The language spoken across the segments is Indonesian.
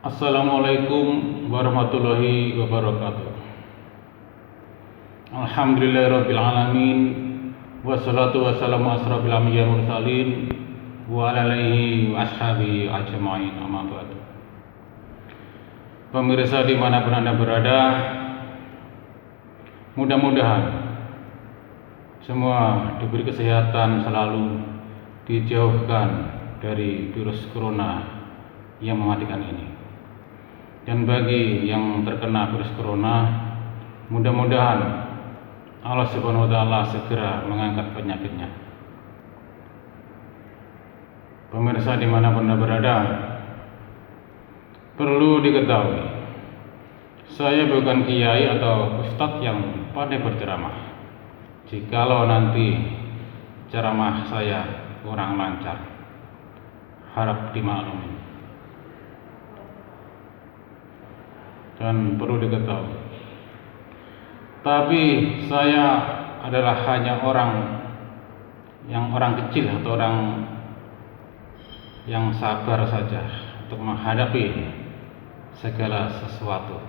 Assalamualaikum warahmatullahi wabarakatuh. Alhamdulillahirabbil alamin wassalatu wassalamu asrofil anbiya'i wal mursalin wa ala alihi wa ashabihi ajma'in, amma ba'du. Pemirsa dimanapun Anda berada, mudah-mudahan semua diberi kesehatan, selalu dijauhkan dari virus corona yang mematikan ini. Dan bagi yang terkena virus corona, mudah-mudahan Allah Subhanahu wa Ta'ala segera mengangkat penyakitnya. Pemirsa dimanapun Anda berada, perlu diketahui, saya bukan kiai atau ustadz yang pandai berceramah. Jikalau nanti ceramah saya kurang lancar, harap dimaklumi. Dan perlu diketahui, tapi saya adalah hanya orang kecil atau orang yang sabar saja untuk menghadapi segala sesuatu.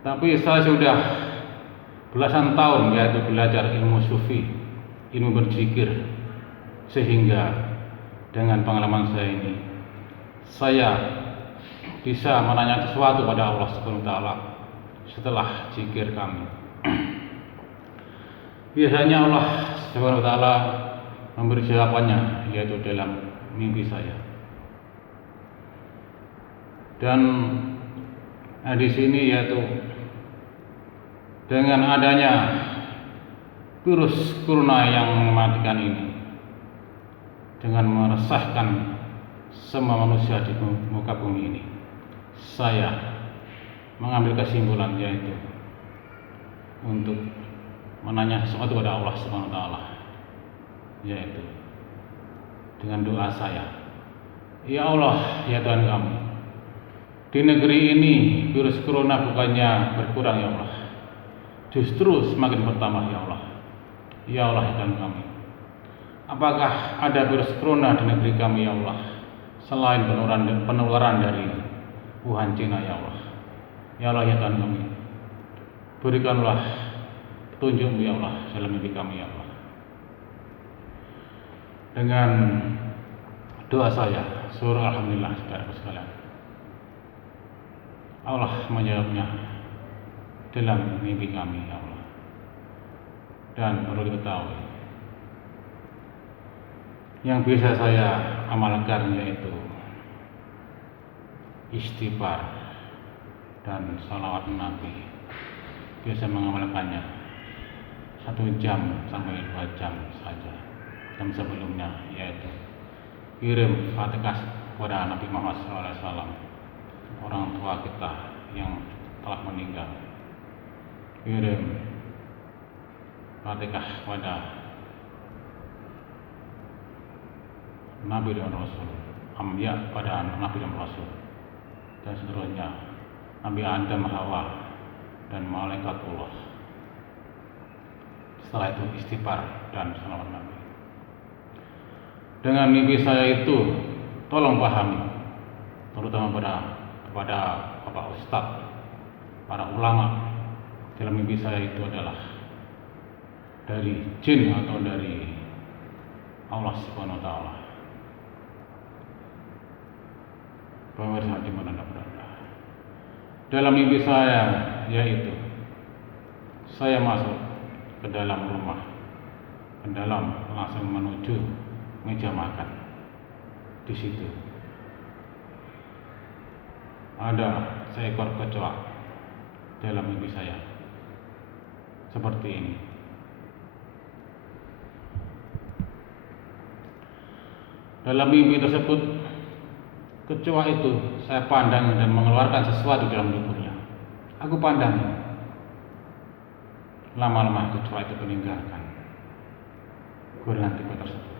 Tapi saya sudah belasan tahun yaitu belajar ilmu sufi, ilmu berzikir, sehingga dengan pengalaman saya ini, saya bisa menanya sesuatu pada Allah Subhanahu wa Ta'ala setelah zikir kami. Biasanya Allah Subhanahu wa Ta'ala memberi jawabannya, yaitu dalam mimpi saya. Dan di sini yaitu dengan adanya virus corona yang mematikan ini, dengan meresahkan semua manusia di muka bumi ini, saya mengambil kesimpulan yaitu untuk menanya sesuatu kepada Allah Subhanahu wa Ta'ala, yaitu dengan doa saya, ya Allah, ya Tuhan kami, di negeri ini virus corona bukannya berkurang ya Allah, justru semakin bertambah ya Allah. Ya Allah, ya Tuhan kami, apakah ada virus corona di negeri kami ya Allah selain penularan dari Wuhan, Cina ya Allah. Ya Allah, ya Tuhan kami, berikanlah petunjuk ya Allah dalam mimpi kami ya Allah. Dengan doa saya, surah alhamdulillah saudara sekalian, Allah menjawabnya dalam mimpi kami ya Allah. Dan perlu diketahui, yang bisa saya amalkan yaitu istighfar dan salawat Nabi. Biasa mengamalkannya 1 jam sampai 2 jam saja. Dan sebelumnya yaitu kirim Fatihah kepada Nabi Muhammad SAW, orang tua kita yang telah meninggal. Kirim Fatihah kepada Nabi dan Rasul, Ambiya pada Nabi dan Rasul, dan seterusnya, Nabi Adam, Hawa, dan Malaikatullah. Setelah itu istighfar dan salawat Nabi. Dengan mimpi saya itu, tolong pahami, terutama kepada Bapak Ustadz, para ulama. Dalam mimpi saya itu adalah dari jin atau dari Allah Subhanahu wa Ta'ala. Pemirsa di mana Anda berada, dalam mimpi saya yaitu saya masuk ke dalam rumah, langsung menuju meja makan. Di situ ada seekor kecoa dalam mimpi saya, seperti ini. Dalam mimpi tersebut, kecoa itu saya pandang dan mengeluarkan sesuatu dalam tubuhnya. Aku pandang. Lama-lama kecoa itu meninggalkan gorengan tipe tersebut.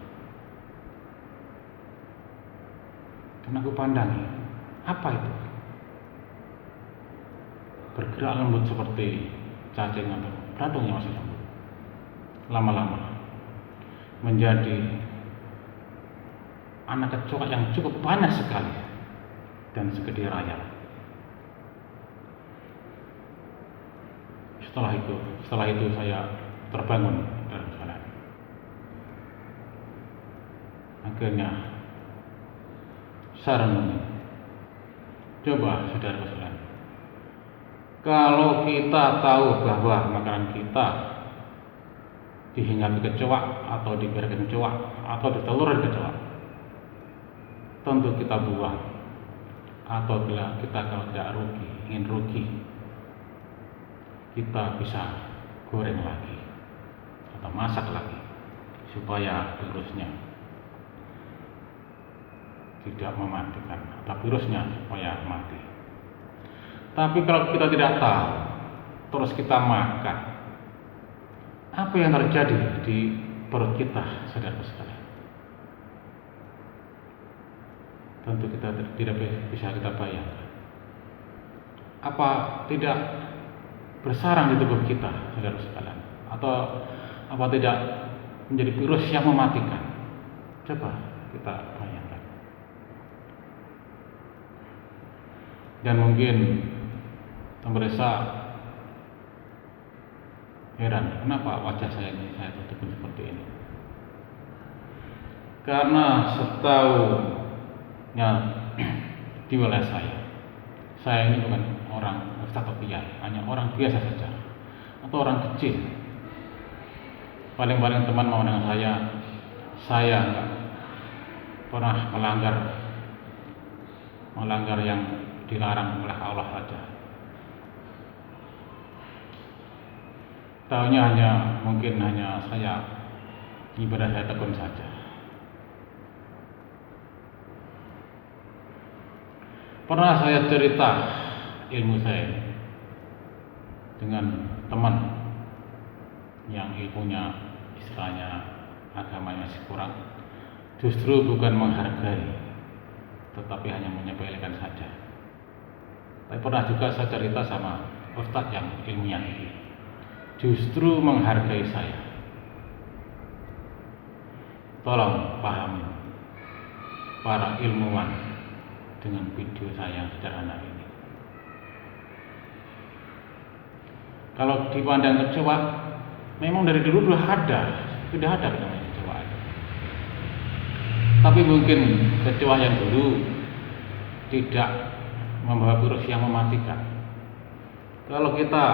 Dan aku pandangi, apa itu? Bergerak lembut seperti cacing atau beratungnya masih lembut. Lama-lama menjadi anak kecoa yang cukup banyak sekali. dan segede raya. Setelah itu saya terbangun dalam salat. Akhirnya saya renungi. Coba saudara sekalian, kalau kita tahu bahwa makanan kita dihinggapi kecoak atau dibiarkan kecoak atau ditelurin kecoak, tentu kita buang. Atau bila kita kalau tidak ingin rugi, kita bisa goreng lagi atau masak lagi supaya virusnya tidak mematikan atau virusnya supaya mati. Tapi kalau kita tidak tahu terus kita makan, apa yang terjadi di perut kita, saudara sekalian? Tentu kita tidak bisa kita bayangkan. Apa tidak bersarang di tubuh kita, saudara sekalian? Atau apa tidak menjadi virus yang mematikan? Coba kita bayangkan. Dan mungkin pemirsa heran, kenapa wajah saya tutup seperti ini? Karena setaunya di wilayah saya ini bukan orang ustaz atau kiai, hanya orang biasa saja atau orang kecil. Paling-paling teman mau dengan saya enggak pernah melanggar yang dilarang oleh Allah saja. Taunya mungkin hanya saya ibadah saya tekun saja. Pernah saya cerita ilmu saya dengan teman yang ilmunya istilahnya agamanya masih kurang, justru bukan menghargai tetapi hanya menyepelekan saja. Tapi pernah juga saya cerita sama ustadz yang ilmunya tinggi, justru menghargai saya. Tolong pahami para ilmuwan dengan video saya yang sederhana ini. Kalau dipandang kecoak, memang dari dulu sudah ada namanya kecoak. Tapi mungkin kecoak yang dulu tidak membawa virus yang mematikan. Kalau kita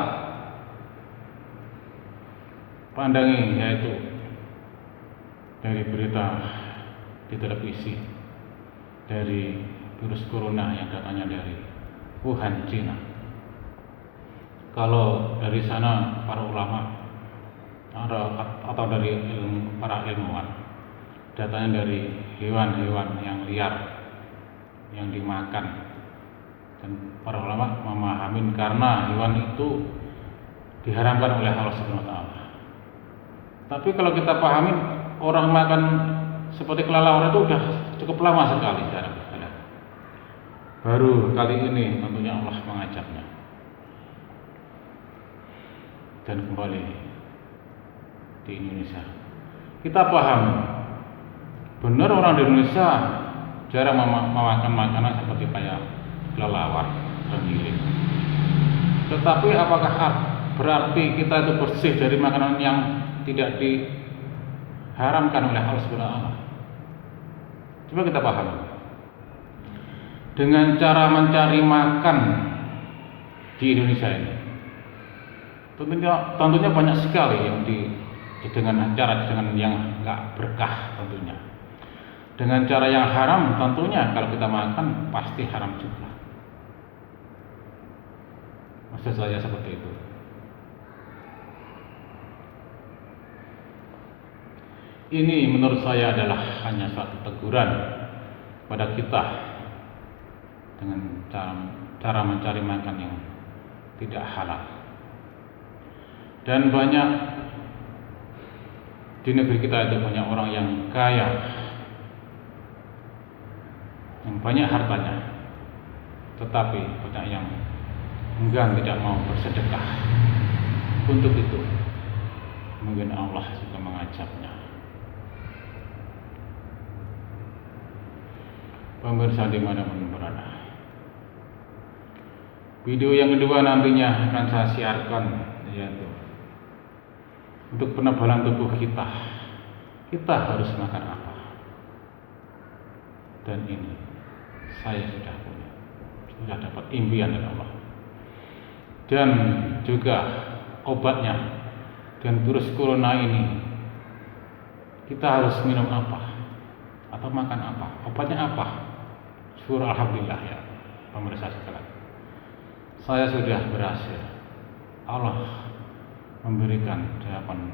pandangi yaitu dari berita di televisi dari virus corona yang datangnya dari Wuhan, Cina. Kalau dari sana para ulama atau dari para ilmuwan datanya dari hewan-hewan yang liar yang dimakan, dan para ulama memahami karena hewan itu diharamkan oleh Allah Subhanahu wa taala. Tapi kalau kita pahami, orang makan seperti kelelawar itu sudah cukup lama sekali, saudara. Baru kali ini tentunya Allah mengajaknya. Dan kembali di Indonesia, kita paham benar orang di Indonesia jarang memakan makanan seperti kayak kelelawar, terenggiling. Tetapi apakah berarti kita itu bersih dari makanan yang tidak diharamkan oleh Allah Subhanahu wa taala? Coba kita paham. Dengan cara mencari makan di Indonesia ini, tentunya banyak sekali yang dengan cara yang nggak berkah tentunya. Dengan cara yang haram tentunya kalau kita makan pasti haram juga. Maksud saya seperti itu. Ini menurut saya adalah hanya satu teguran pada kita dengan cara mencari makan yang tidak halal. Dan banyak di negeri kita itu banyak orang yang kaya, yang banyak hartanya, tetapi banyak yang enggan tidak mau bersedekah. Untuk itu mungkin Allah juga mengajaknya. Pemirsa dimanapun berada, Video yang kedua nantinya akan saya siarkan, yaitu untuk penebalan tubuh kita. Kita harus makan apa? Dan ini saya sudah punya, sudah dapat impian dari Allah. Dan juga obatnya dan virus corona ini, kita harus minum apa atau makan apa? Obatnya apa? Syukur alhamdulillah ya, pemirsa sekalian. Saya sudah berhasil. Allah memberikan jawaban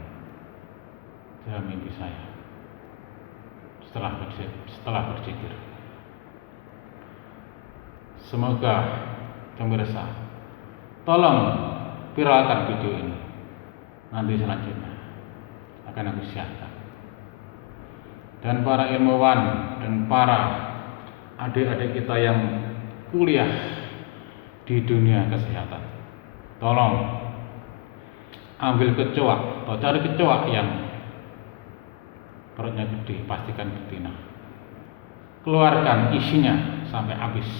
dalam mimpi saya setelah berpikir. Semoga pemirsa tolong viralkan video ini. Nanti selanjutnya akan aku siarkan. Dan para ilmuwan dan para adik-adik kita yang kuliah di dunia kesehatan, tolong ambil kecoa atau cari kecoa yang perutnya gede, pastikan betina. Keluarkan isinya sampai habis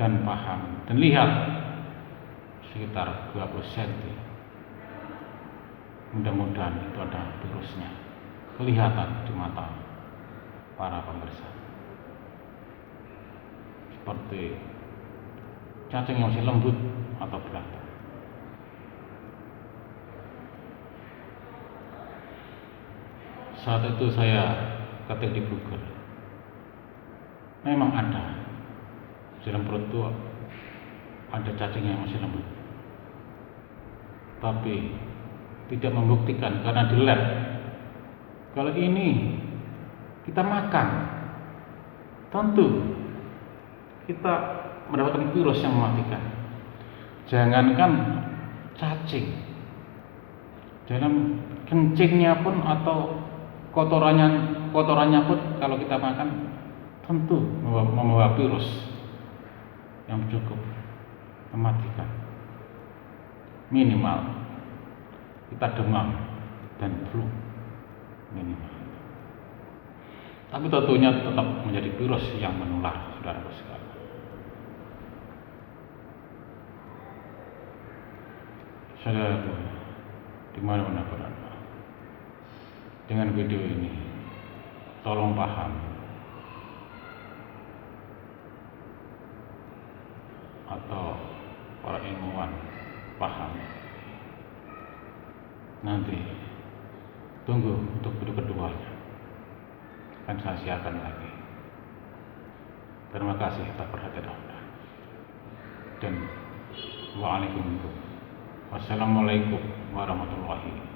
dan paham dan lihat sekitar 20 cm. Mudah-mudahan itu ada virusnya, kelihatan di mata para pemirsa. Seperti cacing yang masih lembut atau berat. Saat itu saya ketik di Google, memang ada di dalam perut itu ada cacing yang masih lembut, tapi tidak membuktikan karena di lab kalau ini kita makan, tentu kita mendapatkan virus yang mematikan. Jangankan cacing, dalam kencingnya pun atau kotorannya pun kalau kita makan tentu membawa virus yang cukup mematikan. Minimal kita demam dan flu minimal. Tapi tentunya tetap menjadi virus yang menular, saudara-saudara sekalian. Saudara, dimana-mana berada, dengan video ini tolong paham atau para ilmuwan paham. Nanti tunggu untuk video keduanya, akan saya siarkan lagi. Terima kasih atas perhatian Anda. Dan wassalamualaikum warahmatullahi